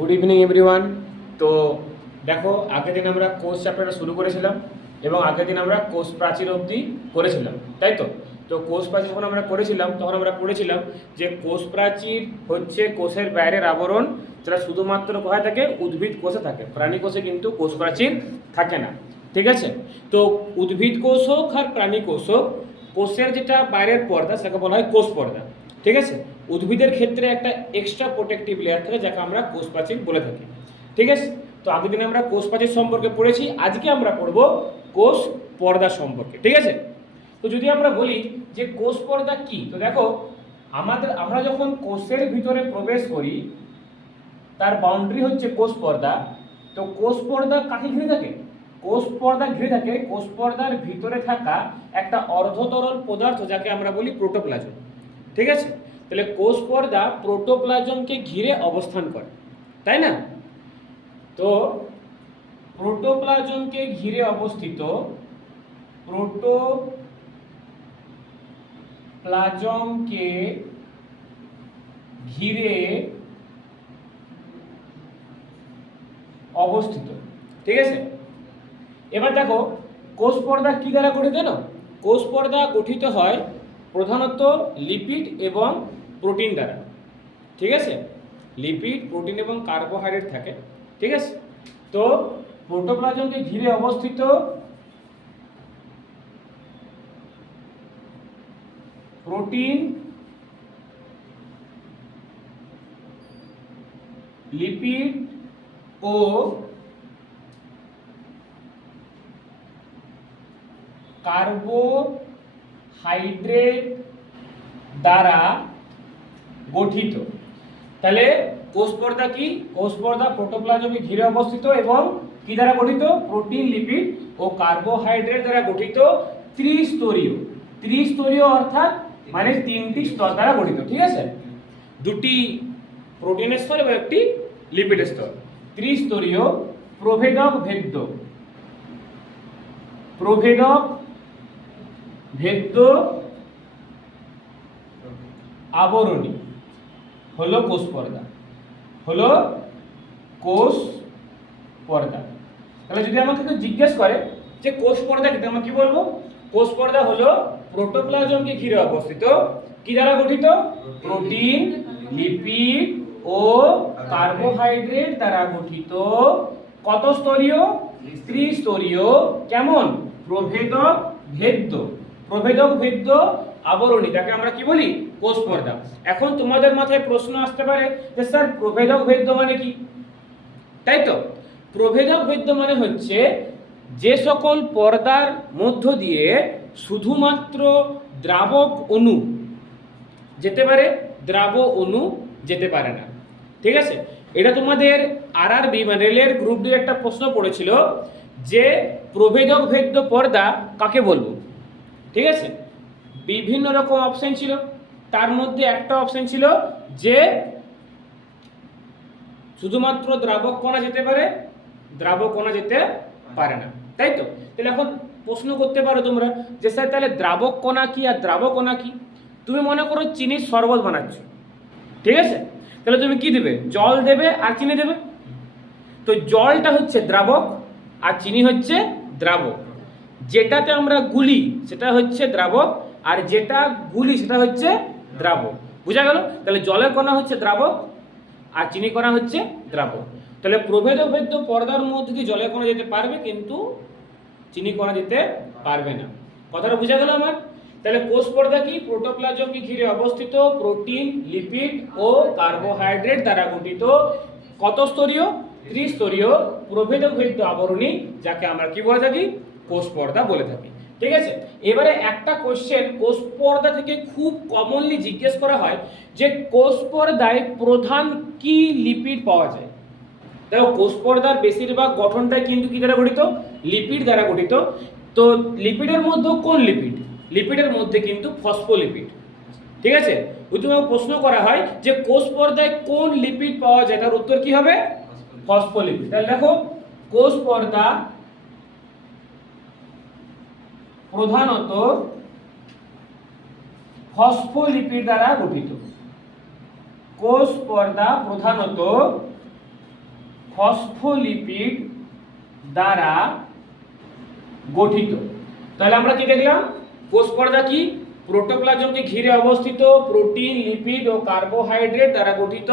Good evening everyone. তো দেখো, আগের দিন আমরা কোষ চ্যাপ্টারটা শুরু করেছিলাম এবং আগের দিন আমরা কোষ প্রাচীর অবধি করেছিলাম, তাই তো? তো কোষ প্রাচীর যখন আমরা করেছিলাম তখন আমরা পড়েছিলাম যে কোষ প্রাচীর হচ্ছে কোষের বাইরের আবরণ, যেটা শুধুমাত্র কোথায় থাকে? উদ্ভিদ কোষে থাকে। প্রাণী কোষে কিন্তু কোষ প্রাচীর থাকে না, ঠিক আছে? তো উদ্ভিদ কোষ হোক আর প্রাণী কোষ হোক, কোষের যেটা বাইরের পর্দা সেটাকে বলা হয় কোষ পর্দা, ঠিক আছে? উদ্ভিদের ক্ষেত্রে একটা এক্সট্রা প্রোটেক্টিভ লেয়ার থাকে যাকে আমরা কোষ প্রাচীর বলে থাকি, ঠিক আছে? তো আগের দিন আমরা কোষ প্রাচীর সম্পর্কে পড়েছি, আজকে আমরা পড়ব কোষ পর্দা সম্পর্কে, ঠিক আছে? তো যদি আমরা বলি যে কোষ পর্দা কি, তো দেখো, আমরা যখন কোষের ভিতরে প্রবেশ করি তার বাউন্ডারি হচ্ছে কোষ পর্দা। তো কোষ পর্দা কাকে ঘিরে থাকে? কোষ পর্দা ঘিরে থাকে কোষ পর্দার ভিতরে থাকা একটা অর্ধতরল পদার্থ যাকে আমরা বলি প্রোটোপ্লাজম, ঠিক আছে? তাহলে কোষ পর্দা প্রোটোপ্লাজমকে ঘিরে অবস্থান করে, তাই না? তো প্রোটোপ্লাজমকে ঘিরে অবস্থিত প্রোটোপ্লাজমকে ঘিরে অবস্থিত, ঠিক আছে? এবার দেখো, কোষ পর্দা কি দ্বারা গঠিত না? কোষ পর্দা গঠিত হয় প্রধানত লিপিড এবং প্রোটিন দ্বারা, ঠিক আছে? লিপিড, প্রোটিন এবং কার্বোহাইড্রেট থাকে, ঠিক আছে? তো প্রোটোপ্লাজমকে ঘিরে অবস্থিত প্রোটিন, লিপিড ও কার্বোহাইড্রেট দ্বারা গঠিত। তাহলে কোষ পর্দা কি? কোষ পর্দা প্রোটোপ্লাজমকে ঘিরে অবস্থিত এবং কি দ্বারা গঠিত? প্রোটিন, লিপিড ও কার্বোহাইড্রেট দ্বারা গঠিত ত্রিস্তরীয়। ত্রিস্তরীয় অর্থাৎ মানে তিনটি স্তর দ্বারা গঠিত, ঠিক আছে? দুটি প্রোটিনের স্তর এবং একটি লিপিডের স্তর। ত্রিস্তরীয় প্রভেদক ভেদ্য আবরণী হলো কোষ পর্দা, হলো কোষ পর্দা। তাহলে যদি আমাকে কেউ জিজ্ঞেস করে যে কোষ পর্দা কি, আমরা কি বলবো? কোষ পর্দা হলো প্রোটোপ্লাজমকে ঘিরে অবস্থিত কি দ্বারা গঠিত? প্রোটিন, লিপিড ও কার্বোহাইড্রেট দ্বারা গঠিত কত স্তরীয়? ত্রিস্তরীয়। কেমন? প্রভেদক ভেদ্য আবরণী, তাকে আমরা কি বলি? কোষ পর্দা। এখন তোমাদের মাথায় প্রশ্ন আসতে পারে যে স্যার প্রভেদক ভেদ্য মানে কি, তাই তো? প্রভেদক ভেদ্য মানে হচ্ছে যে সকল পর্দার মধ্য দিয়ে শুধুমাত্র দ্রাবক অণু যেতে পারে, দ্রাব অণু যেতে পারে না, ঠিক আছে? এটা তোমাদের আরআরবি মানে রেলের গ্রুপ ডি একটা প্রশ্ন পড়েছিল যে প্রভেদক ভেদ্য পর্দা কাকে বলবো, ঠিক আছে? বিভিন্ন রকম অপশন ছিল, তার মধ্যে একটা অপশন ছিল যে শুধুমাত্র দ্রাবক কণা যেতে পারে, দ্রাবক কণা যেতে পারে না, তাই তো? তাহলে এখন প্রশ্ন করতে পারো তোমরা যে স্যার তাহলে দ্রাবক কণা কি আর দ্রাবক কণা কি? তুমি মনে করো চিনির শরবত বানাচ্ছ, ঠিক আছে? তাহলে তুমি কি দেবে? জল দেবে আর চিনি দেবে। তো জলটা হচ্ছে দ্রাবক আর চিনি হচ্ছে দ্রাবক। যেটাতে আমরা গুলি সেটা হচ্ছে দ্রাবক আর যেটা গুলি সেটা হচ্ছে দ্রাবক। বুঝা গেল? তাহলে জলের কণা হচ্ছে দ্রাবক আর চিনি কণা হচ্ছে দ্রাবক। তাহলে প্রভেদক ভেদ্য পর্দার মধ্যে দিয়ে জলের কণা যেতে পারবে কিন্তু চিনি কণা যেতে পারবে না। কথাটা বুঝা গেল আমার? তাহলে কোষ পর্দা কি? প্রোটোপ্লাজমকে ঘিরে অবস্থিত প্রোটিন, লিপিড ও কার্বোহাইড্রেট দ্বারা গঠিত কত স্তরীয়? ত্রিস্তরীয় প্রভেদক ভেদ্য আবরণী, যাকে আমরা কি বলে থাকি? কোষ পর্দা বলে থাকি, ঠিক আছে? এবারে একটা কোশ্চেন কোষ পর্দা থেকে খুব কমনলি জিজ্ঞেস করা হয় যে কোষ পর্দায় প্রধান কি লিপিড পাওয়া যায়? দেখো, কোষ পর্দার বেশিরভাগ গঠনটাই কিন্তু কি দ্বারা গঠিত? লিপিড দ্বারা গঠিত। তো লিপিডের মধ্যে কোন লিপিড? লিপিডের মধ্যে কিন্তু ফসফোলিপিড, ঠিক আছে? যদি প্রশ্ন করা হয় যে কোষ পর্দায় কোন লিপিড পাওয়া যায়, তার উত্তর কি হবে? ফসফোলিপিড। তাহলে দেখো, কোষ পর্দা প্রধানত ফসফোলিপিড দ্বারা গঠিত। কোষ পর্দা প্রধানত ফসফোলিপিড দ্বারা গঠিত। তাহলে আমরা কি দেখলাম, কোষ পর্দা কি, প্রোটোপ্লাজমকে ঘিরে অবস্থিত প্রোটিন, লিপিড ও কার্বোহাইড্রেট দ্বারা গঠিত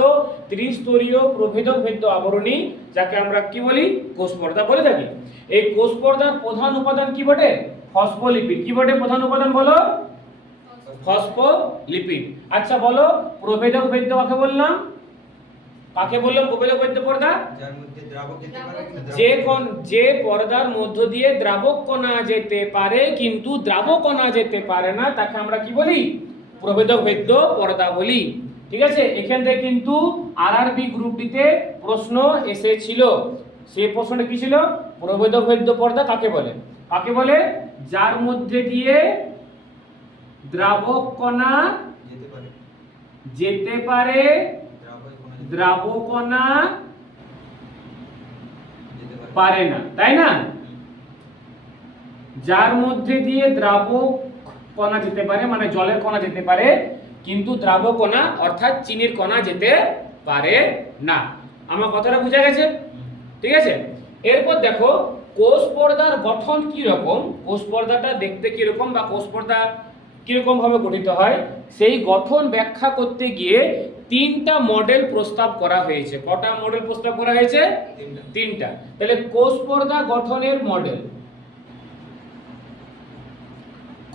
ত্রিস্তরীয় প্রভেদক ভেদ্য আবরণী, যাকে আমরা কি বলি, কোষ পর্দা বলে থাকি। এই কোষ পর্দার প্রধান উপাদান কি বটে, ফসফোলিপিড। কি বটে প্রধান উপাদান বলো, ফসফোলিপিড। আচ্ছা বলো, প্রভেদক ভেদ্য কাকে বললাম, কাকে বললাম প্রভেদক ভেদ্য পর্দা, যার মধ্যে দ্রাবক যেতে পারে কিন্তু যে পর্দার মধ্য দিয়ে দ্রাবক কণা যেতে পারে কিন্তু দ্রাবক কণা যেতে পারে না, তাকে আমরা কি বলি, প্রভেদক ভেদ্য পর্দা বলি। ঠিক আছে, এখান থেকে কিন্তু আরআরবি গ্রুপ ডিতে প্রশ্ন এসেছিল। সেই প্রশ্নটা কি ছিল, প্রভেদক ভেদ্য পর্দা কাকে বলে, কাকে বলে, যার মধ্যে দিয়ে দ্রাবক কণা যেতে পারে, দ্রাবক কণা পারে না, তাই না, যার মধ্যে দিয়ে দ্রাবক কণা যেতে পারে, মানে জলের কণা যেতে পারে কিন্তু দ্রাবক কণা অর্থাৎ চিনির কণা যেতে পারে না। আমার কথাটা বুঝা গেছে? ঠিক আছে, এরপর দেখো কোষ পর্দার গঠন কি রকম, কোষ পর্দাটা দেখতে কি রকম বা কোষ পর্দা কিরকম ভাবে গঠিত হয়, সেই গঠন ব্যাখ্যা করতে গিয়ে তিনটা মডেল প্রস্তাব করা হয়েছে। কটা মডেল প্রস্তাব করা হয়েছে? তিনটা। তাহলে কোষ পর্দা গঠনের মডেল,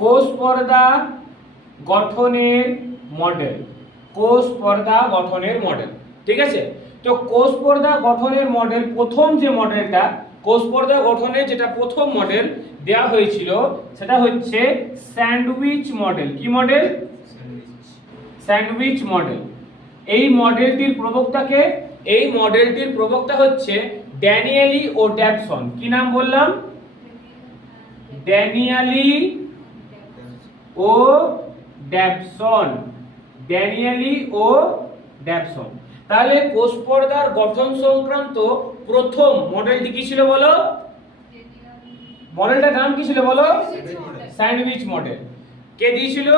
কোষ পর্দা গঠনের মডেল, কোষ পর্দা গঠনের মডেল। ঠিক আছে, তো কোষ পর্দা গঠনের মডেল, প্রথম যে মডেলটা কোষ পর্দা গঠনের যেটা প্রথম মডেল দেয়া হয়েছিল সেটা হচ্ছে স্যান্ডউইচ মডেল। কি মডেল? Sandwich model. এই মডেলটির প্রবক্তাকে, এই মডেলটির প্রবক্তা হচ্ছে ড্যানিয়েলি ও ড্যাবসন। কি নাম বললাম? ড্যানিয়েলি ও ড্যাবসন, ড্যানিয়েলি ও ড্যাবসন। তাহলে কোষ পর্দার গঠন সংক্রান্ত প্রথম মডেলটি কি ছিল বলো, মডেলটার নাম কি ছিল বলো? Sandwich model. কে দিয়েছিল?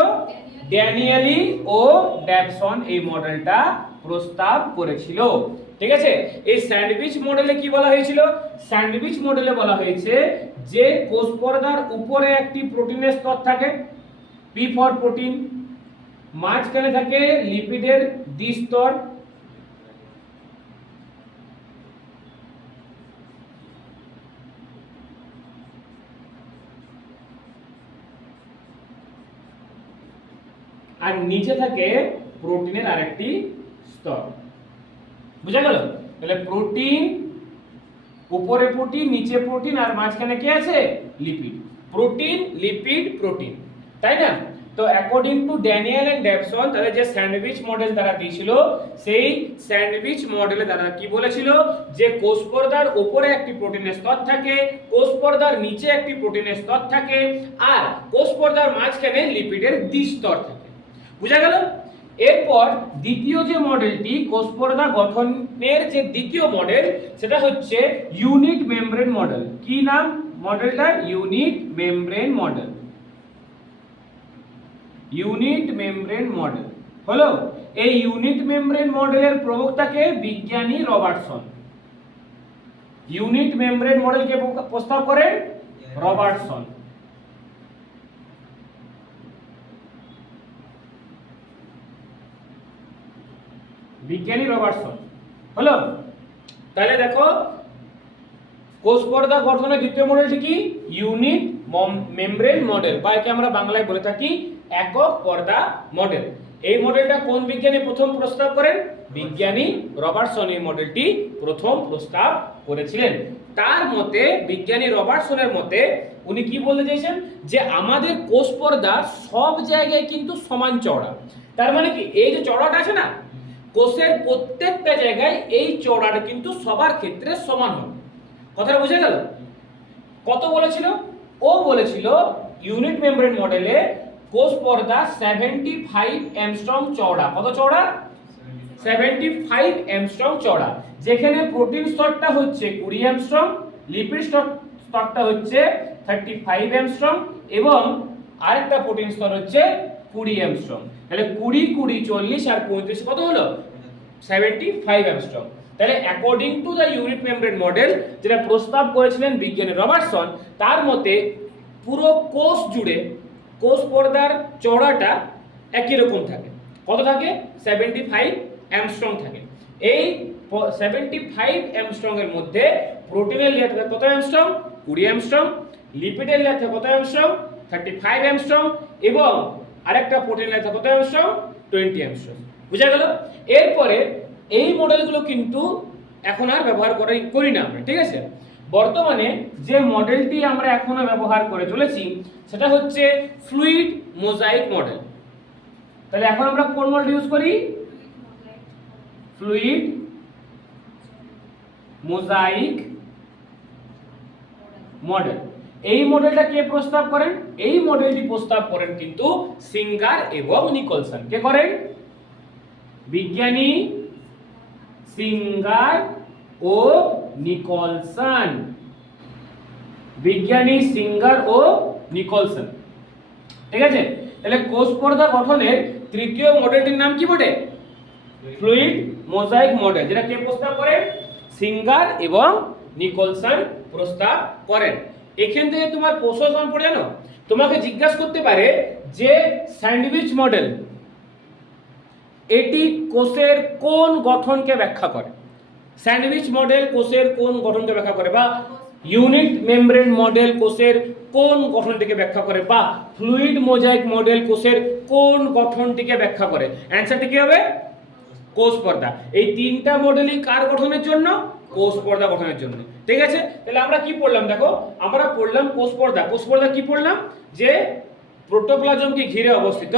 ড্যানিয়েলি ও ড্যাবসন এই মডেলটা প্রস্তাব করেছিল। ঠিক আছে, এই স্যান্ডউইচ মডেলে কি বলা হয়েছিল? স্যান্ডউইচ মডেলে বলা হয়েছে যে কোষ পর্দার উপরে একটি প্রোটিনের স্তর থাকে, পি ফর প্রোটিন, মাঝখানে থাকে লিপিডের দ্বিস্তর, আর নিচে থাকে প্রোটিনের আরেকটি স্তর। বুঝা গেল? তাহলে প্রোটিন, উপরে প্রোটিন, নিচে প্রোটিন, আর মাঝখানে কি আছে? লিপিড। প্রোটিন, লিপিড, প্রোটিন, তাই না? তো অ্যাকর্ডিং টু ড্যানিয়েল এন্ড ড্যাবসন, তাদের যে স্যান্ডউইচ মডেল তারা দিয়েছিল, সেই স্যান্ডউইচ মডেলে তারা কি বলেছিল যে কোষ পর্দার উপরে একটি প্রোটিনের স্তর থাকে, কোষ পর্দার নিচে একটি প্রোটিনের স্তর থাকে, আর কোষ পর্দার মাঝখানে লিপিডের দ্বিস্তর থাকে। বুঝা গেল? এরপর দ্বিতীয় যে মডেলটি, কোষ পর্দা গঠনের যে দ্বিতীয় মডেল, সেটা হচ্ছে ইউনিট মেমব্রেন মডেল। কি নাম মডেলটা? Unit membrane model. Unit membrane model হলো, এই ইউনিট মেমব্রেন মডেলের প্রবক্তাকে বিজ্ঞানী রবার্টসন। ইউনিট মেমব্রেন মডেলকে প্রস্তাব করেন রবার্টসন। বিজ্ঞানী রবার্টসন হলো। তাহলে দেখো কোষ পর্দা গঠনের দ্বিতীয় মডেলটি কি? ইউনিট মেমব্রেন মডেল, বা একে আমরা বাংলায় বলে থাকি একক পর্দা মডেল। এই মডেলটা কোন বিজ্ঞানী প্রথম প্রস্তাব করেন? বিজ্ঞানী রবার্টসন এই মডেলটি প্রথম প্রস্তাব করেছিলেন। তার মতে, বিজ্ঞানী রবার্টসনের মতে, উনি কি বলতে চাইছেন যে আমাদের কোষ পর্দা সব জায়গায় কিন্তু সমান চওড়া। তার মানে কি, এই যে চওড়াটা আছে না, কোষের প্রত্যেকটা জায়গায় এই চওড়াটা কিন্তু সবার ক্ষেত্রে সমান হবে। কথাটা বুঝে গেল? কত বলেছিল? ও বলেছিল ইউনিট মেমব্রেন মডেলে কোষ পর্দা 75 অ্যাংস্ট্রম চওড়া। কত চওড়া? 75 অ্যাংস্ট্রম চওড়া, যেখানে প্রোটিন স্তরটা হচ্ছে 20 অ্যাংস্ট্রম, লিপিড স্তরটা হচ্ছে 35 অ্যাংস্ট্রম, এবং আরেকটা প্রোটিন স্তর হচ্ছে 20 অ্যাংস্ট্রম। তাহলে 20 20 40 আর 35 কত হলো? 75 অ্যাংস্ট্রম। তাহলে according to the unit membrane model যেটা প্রস্তাব করেছিলেন বিজ্ঞানী রবার্টসন, তার মতে পুরো কোষ জুড়ে কোষ পর্দার চওড়াটা একই রকম থাকে। কত থাকে? 75 অ্যাংস্ট্রম থাকে। এই 75 অ্যাংস্ট্রম এর মধ্যে প্রোটিনের লেয়ার থাকে কত অ্যাংস্ট্রম? 20 অ্যাংস্ট্রম। লিপিডের লেয়ার থাকে কত অ্যাংস্ট্রম? 35 অ্যাংস্ট্রম। এবং আরেকটা প্রোটিন লেয়ার থাকে কত অ্যাংস্ট্রম? 20 অ্যাংস্ট্রম। বুঝা গেল? এরপরে এই মডেলগুলো কিন্তু এখন আর ব্যবহার করি না আমরা, ঠিক আছে? বর্তমানে যে মডেলটি আমরা এখনো ব্যবহার করে চলেছি সেটা হচ্ছে ফ্লুইড মোজাইক মডেল। তাহলে এখন আমরা কোন মডেল ইউজ করি? Fluid mosaic model. এই মডেলটা কে প্রস্তাব করেন? এই মডেলটি প্রস্তাব করেন কিন্তু সিঙ্গার এবং নিকলসন। কে করেন? বিজ্ঞানী সিঙ্গার ও নিকলসন। বিজ্ঞানী সিঙ্গার ও নিকলসন, ঠিক আছে? তাহলে কোষ পর্দা গঠনের তৃতীয় মডেলটির নাম কি বটে? ফ্লুইড মোজাইক মডেল, যেটা কে প্রস্তাব করেন? সিঙ্গার এবং নিকলসন প্রস্তাব করেন। এখান থেকে তোমার প্রশ্ন কেমন পড়ে জানো? তোমাকে জিজ্ঞাসা করতে পারে যে স্যান্ডউইচ মডেল এটি কোষের কোন গঠনকে ব্যাখ্যা করে? স্যান্ডউইচ মডেল কোষের কোন গঠনকে ব্যাখ্যা করে? বা ইউনিট মেমব্রেন মডেল কোষের কোন গঠনটিকে ব্যাখ্যা করে? বা ফ্লুইড মোজাইক মডেল কোষের কোন গঠনটিকে ব্যাখ্যা করে? অ্যানসারটি কি হবে? কোষ পর্দা। এই তিনটা মডেলই কার গঠনের জন্য? কোষ পর্দা গঠনের জন্য, ঠিক আছে? তাহলে আমরা কি পড়লাম দেখো, আমরা পড়লাম কোষ পর্দা। কোষ পর্দা কি পড়লাম? যে প্রোটোপ্লাজমকে ঘিরে অবস্থিত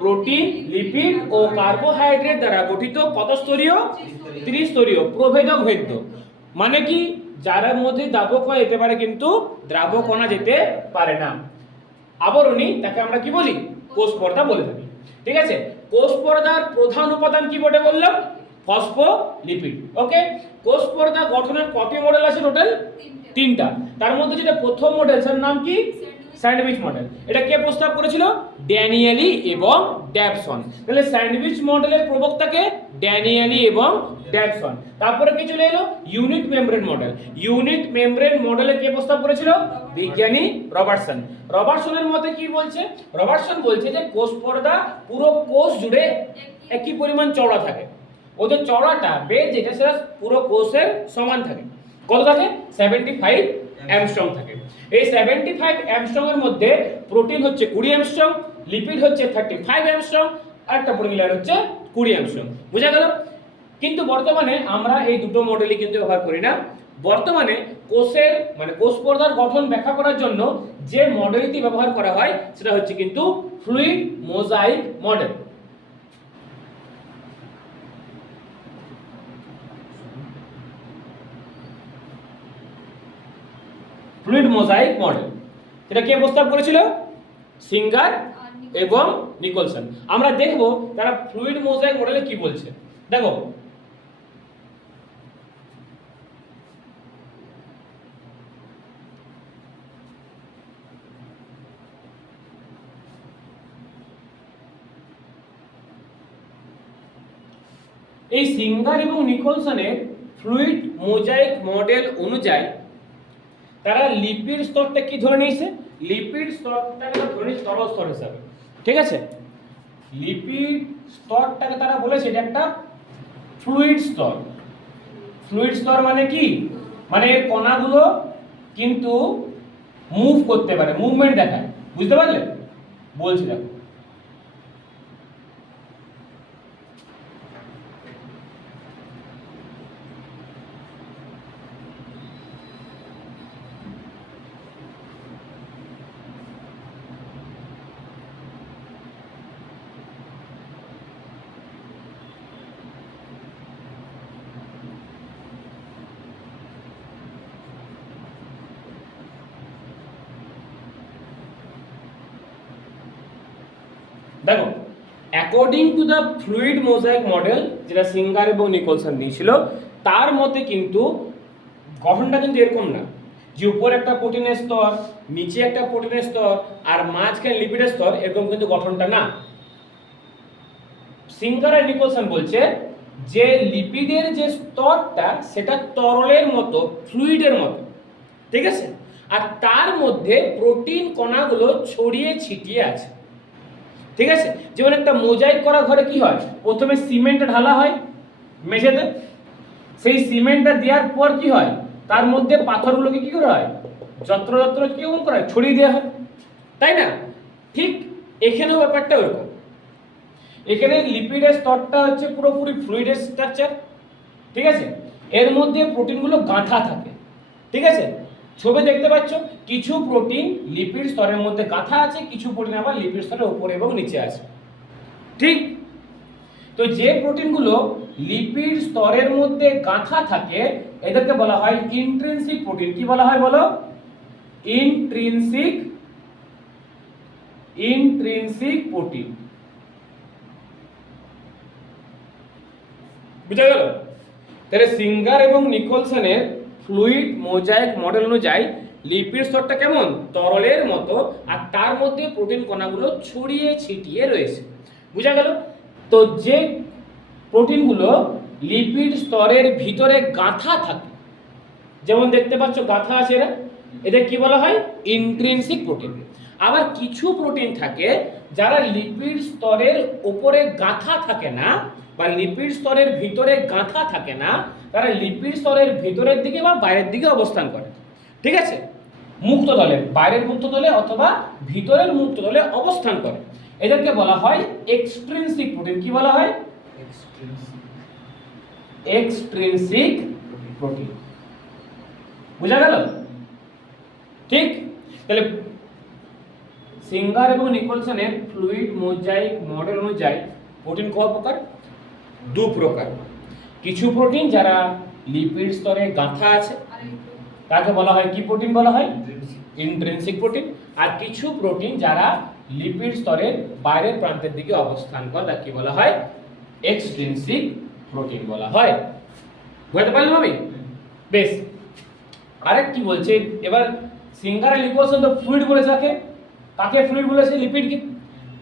প্রোটিন, লিপিড ও কার্বোহাইড্রেট দ্বারা গঠিত কত স্তরীয়? ত্রিস্তরীয় প্রভেদক ভেদ্য। মানে কি? যার মধ্যে দ্রাবক কণা যেতে পারে কিন্তু দ্রাবক কণা যেতে পারে না। আবরণী, তাকে আমরা কি বলি? কোষ পর্দা বলে থাকি, ঠিক আছে? কোষ পর্দার প্রধান উপাদান কি বটে বললাম? ফসফোলিপিড। ওকে, কোষ পর্দা গঠনের কত মডেল আছে টোটাল? তিনটা। তার মধ্যে যেটা প্রথম মডেল তার নাম কি? Sandwich model. এটা কে প্রস্তাব করেছিল? ড্যানিয়েলি এবং ড্যাবসন। তাহলে স্যান্ডউইচ মডেলের প্রবক্তাকে ড্যানিয়েলি এবং ড্যাবসন। তারপরে কি চলে এলো? Unit membrane model. Unit membrane মডেলে কে প্রস্তাব করেছিল? বিজ্ঞানী রবার্টসন। রবার্টসনের মতে কি বলছে? রবার্টসন বলছে যে কোষ পর্দা পুরো কোষ জুড়ে একই পরিমাণ চওড়া থাকে। ওদের চওড়াটা বেজ যেটা সেটা পুরো কোষের সমান থাকে। কত থাকে? 75 অ্যাংস্ট্রম থাকে। এই 75 অ্যাংস্ট্রম এর মধ্যে প্রোটিন হচ্ছে 20 অ্যাংস্ট্রম, লিপিড হচ্ছে 35 অ্যাংস্ট্রম, আর একটা প্রোটিন লেয়ার হচ্ছে 20 অ্যাংস্ট্রম। বুঝা গেল? কিন্তু বর্তমানে আমরা এই দুটো মডেলই কিন্তু ব্যবহার করি না। বর্তমানে কোষের মানে কোষ পর্দার গঠন ব্যাখ্যা করার জন্য যে মডেলটি ব্যবহার করা হয় সেটা হচ্ছে কিন্তু fluid mosaic model. Fluid mosaic model, এটা কে প্রস্তাব করেছিল? সিঙ্গার এবং নিকলসন। আমরা দেখব তারা ফ্লুইড মোজাইক মডেলে কি বলছে। দেখো, এই সিঙ্গার এবং নিকলসনের ফ্লুইড মোজাইক মডেল অনুযায়ী তারা লিপিড স্তরটা কি ধরে নিয়েছে? লিপিড স্তরটাকে ধরে নিয়েছে তরল স্তর হিসাবে, ঠিক আছে? লিপিড স্তরটাকে তারা বলেছে এটা একটা ফ্লুইড স্তর। ফ্লুইড স্তর মানে কি? মানে এর কণাগুলো কিন্তু মুভ করতে পারে, মুভমেন্ট দেখায়। বুঝতে পারলে? বলছি দেখো, দেখো, according to the fluid mosaic model যেটা সিঙ্গার এবং নিকলসন দিয়েছিল, তার মতে কিন্তু গঠনটা কিন্তু এরকম না যে উপরে একটা প্রোটিনের স্তর, নিচে একটা প্রোটিনের স্তর, আর মাঝখানে লিপিডের স্তর, এরকম কিন্তু গঠনটা না। সিঙ্গার আর নিকলসন বলছে যে লিপিডের যে স্তরটা সেটা তরলের মতো, ফ্লুইডের মতো, ঠিক আছে, আর তার মধ্যে প্রোটিন কণাগুলো ছড়িয়ে ছিটিয়ে আছে, ঠিক আছে। যেমন একটা মোজাইক করা ঘরে কি হয়, প্রথমে সিমেন্টটা ঢালা হয় মেঝেতে, সেই সিমেন্টটা দেওয়ার পর কি হয়, তার মধ্যে পাথরগুলোকে কি করা হয়, যত্র যত্র কি করা হয়, ছড়িয়ে দেওয়া হয়, তাই না? ঠিক এখানেও ব্যাপারটা ওরকম। এখানে লিপিডের স্তরটা হচ্ছে পুরোপুরি ফ্লুইডের স্ট্রাকচার, ঠিক আছে, এর মধ্যে প্রোটিনগুলো গাঁথা থাকে, ঠিক আছে। ছবি দেখতে পাচ্ছ, কিছু প্রোটিন লিপিড স্তরের মধ্যে গাঁথা আছে, কিছু প্রোটিন আবার লিপিড স্তরের উপরে এবং নিচে আছে, ঠিক। তো যে প্রোটিনগুলো লিপিড স্তরের মধ্যে গাঁথা থাকে এদেরকে বলা হয় ইন্ট্রিনসিক প্রোটিন। কি বলা হয় বলো? Intrinsic protein. বুঝা গেল? তাহলে সিঙ্গার এবং নিকোলসনের ফ্লুইড মোজাইক মডেল অনুযায়ী লিপিড স্তরটা কেমন, তরলের মতো, আর তার মধ্যে প্রোটিন কণাগুলো ছড়িয়ে ছিটিয়ে রয়েছে। বুঝা গেল? তো যে প্রোটিনগুলো লিপিড স্তরের ভিতরে গাঁথা থাকে, যেমন দেখতে পাচ্ছ গাঁথা আছে এরা, এদের কি বলা হয়, ইন্ট্রিনসিক প্রোটিন। আবার কিছু প্রোটিন থাকে যারা লিপিড স্তরের উপরে গাঁথা থাকে না, বা লিপিড স্তরের ভিতরে গাঁথা থাকে না, তারা লিপিড স্তরের ভিতরের দিকে বা বাইরের দিকে অবস্থান করে, ঠিক আছে, মুক্ত তলে, বাইরের মুক্ত তলে অথবা ভিতরের মুক্ত তলে অবস্থান করে। এদেরকে বলা হয় এক্সট্রিনসিক প্রোটিন। কি বলা হয়? Extrinsic protein. বুঝা গেল? ঠিক। তাহলে সিঙ্গার এবং নিকোলসনের ফ্লুইড মোজাইক মডেল অনুযায়ী প্রোটিন কয় প্রকার? দু প্রকার। কিছু প্রোটিন যারা লিপিড স্তরে গাঁথা আছে তাকে বলা হয় কি প্রোটিন বলা হয়? Intrinsic protein. আর কিছু প্রোটিন যারা লিপিড স্তরের বাইরের প্রান্তের দিকে অবস্থান করে তাকে বলা হয় এক্সট্রিনসিক প্রোটিন বলা হয়। বুঝতে পারলাম আমি? বেশ, আরেক কি বলছে এবার, সিঙ্গার আর নিকোলসন তো ফ্লুইড বলেছে, কাকে ফ্লুইড বলেছে? লিপিডকে।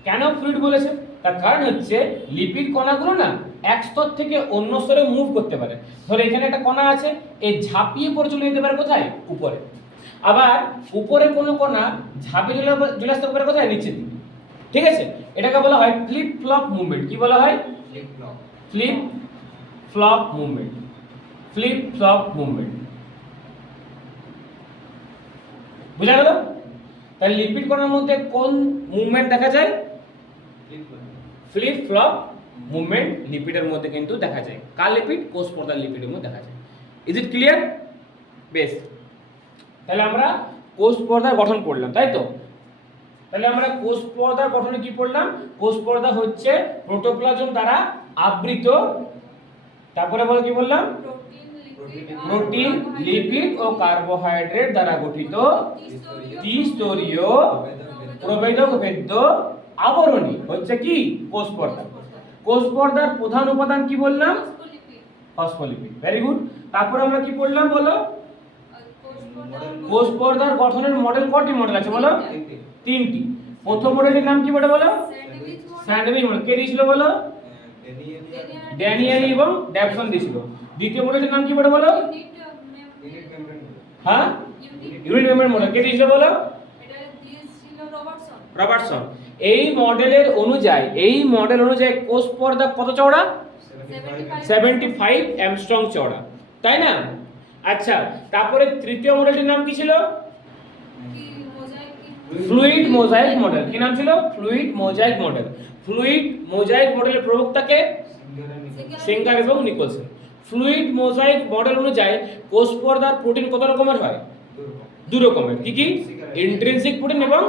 কেন ফ্লুইড বলেছে? তার কারণ হচ্ছে লিপিড কণাগুলো না এক স্তর থেকে অন্য স্তরে মুভ করতে পারে। ধরো এখানে একটা কণা আছে, এই ঝাঁপিয়ে পড়ে চলে যেতে পারে কোথায়? উপরে। আবার উপরে কোনো কণা ঝাঁপিয়ে চলে আসতে পারে কোথায়? নিচের দিকে, ঠিক আছে। এটাকে বলা হয় ফ্লিপ ফ্লপ মুভমেন্ট। কি বলা হয়? Flip flop movement. Flip flop movement. বুঝা গেল? তাহলে লিপিড কণার মধ্যে কোন মুভমেন্ট দেখা যায়? ফ্লিপ ফ্লপ মুভমেন্ট লিপিডের মধ্যে কিন্তু দেখা যায়। কার লিপিড? কোষ পর্দার লিপিডের মধ্যে দেখা যায়। Is it clear? বেশ, তাহলে আমরা কোষ পর্দার গঠন পড়লাম, তাই তো? তাহলে আমরা কোষ পর্দার গঠনে কি পড়লাম? কোষ পর্দা হচ্ছে প্রোটোপ্লাজম দ্বারা আবৃত, তারপরে বলো কি বললাম? প্রোটিন, লিপিড ও কার্বোহাইড্রেট দ্বারা গঠিত দ্বিস্তরীয় প্রবেদক ভেদ্য আবরণী হচ্ছে কি? কোষ পর্দা। কোষ পর্দার প্রধান উপাদান কি বললাম? ফসফোলিপিড। Very good. তারপর আমরা কি পড়লাম বলো? কোষ পর্দার গঠনের মডেল কয়টি মডেল আছে বলো? তিনটি। প্রথম মডেলটির নাম কি বলো? Sandwich model. কে দিয়েছিল বলো? ড্যানিয়েলি এবং ড্যাবসন দিয়েছিল। দ্বিতীয় মডেলটির নাম কি বলো? হ্যাঁ, ইউনিট মেমব্রেন মডেল। কে দিয়েছিল বলো? রবার্টসন। এই মডেল অনুযায়ী কোষ পর্দা কত চওড়া? 75 অ্যামস্ট্রং চওড়া, তাই না? আচ্ছা, তারপরে তৃতীয় মডেলটির নাম কি ছিল? Fluid mosaic model. কি নাম ছিল? Fluid mosaic model. Fluid mosaic মডেলের প্রবক্তাকে সিঙ্গার এবং নিকোলসন। ফ্লুইড মোজাইক মডেল অনুযায়ী কোষ পর্দার প্রোটিন কত রকমের হয়? দু রকমের। কি কি? ইন্ট্রিনসিক প্রোটিন এবং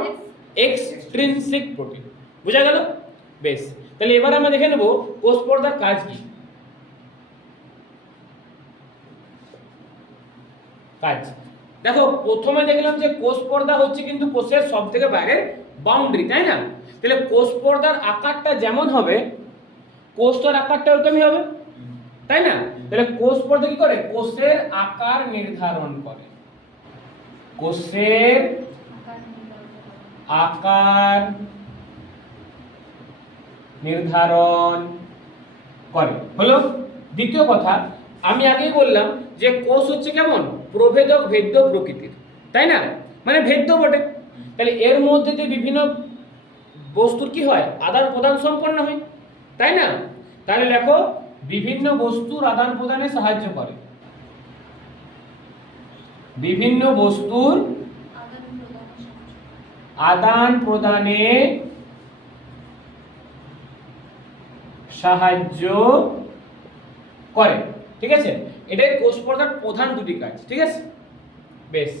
এক্সট্রিনসিক প্রোটিন। বুঝা গেল? বেশ, তাহলে এবার আমরা দেখে নেব কোষ পর্দার কাজ কি। কাজ দেখো, প্রথমে দেখলাম যে কোষ পর্দা হচ্ছে কিন্তু কোষের সবথেকে বাইরের বাউন্ডারি, তাই না? তাহলে কোষ পর্দার আকারটা যেমন হবে কোষটার আকারটা ওরকমই হবে, তাই না? তাহলে কোষ পর্দা কি করে? কোষের আকার নির্ধারণ করে। কোষের আকার নির্ধারণ করে। হলো? দ্বিতীয় কথা, আমি আগেই বললাম যে কোষ হচ্ছে কেমন প্রভেদক ভেদ্য প্রকৃতির, তাই না? মানে ভেদ্য বটে। তাহলে এর মধ্যে যে বিভিন্ন বস্তুর কি হয় আদান প্রদান সম্পন্ন হয়, তাই না? তাহলে দেখো বিভিন্ন বস্তুর আদান প্রদানে সাহায্য করে, বিভিন্ন বস্তুর আদান প্রদানে সাহায্য করে, ঠিক আছে? এটাই কোষ পর্দার প্রধান দুটি কাজ, ঠিক আছে? বেশ।